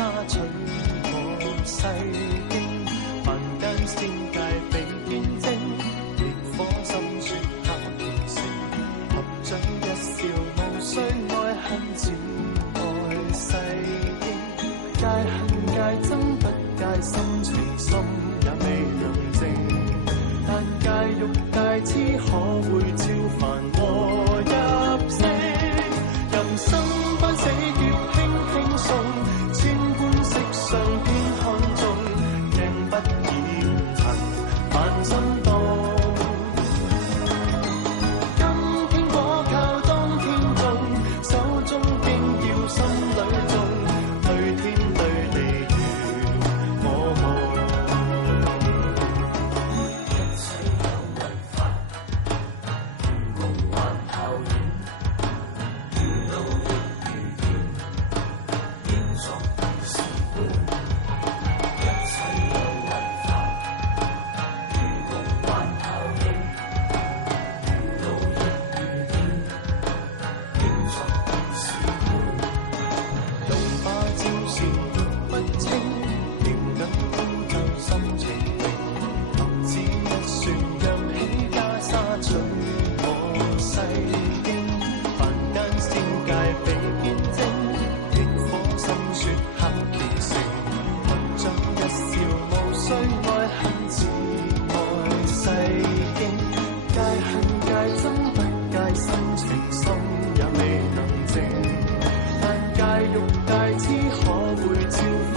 沙取我世經，凡間仙界比見證，烈火心雪刻完成，合掌一笑無需愛恨纏愛世經，戒恨戒憎不戒心情心也未能靜，但戒欲戒痴可會超凡和入息，人生不死劫輕輕送，千般色相偏看中，鏡不染塵凡心動，今天果靠當天種，手中經要心裏種，對天對地如我夢，一切有為法，如夢幻泡影，如露亦如電，應作如是觀。一切有為法，如夢幻泡影，如露亦如電，應作如是觀。用把招線不清，仍能遷就心情定，合指一算讓起袈裟取我世經，凡間仙界比見證，烈火心雪刻完成，合掌一笑無需愛恨纏愛世經，戒恨戒憎不戒心情心也未能靜，但戒欲戒痴可會超凡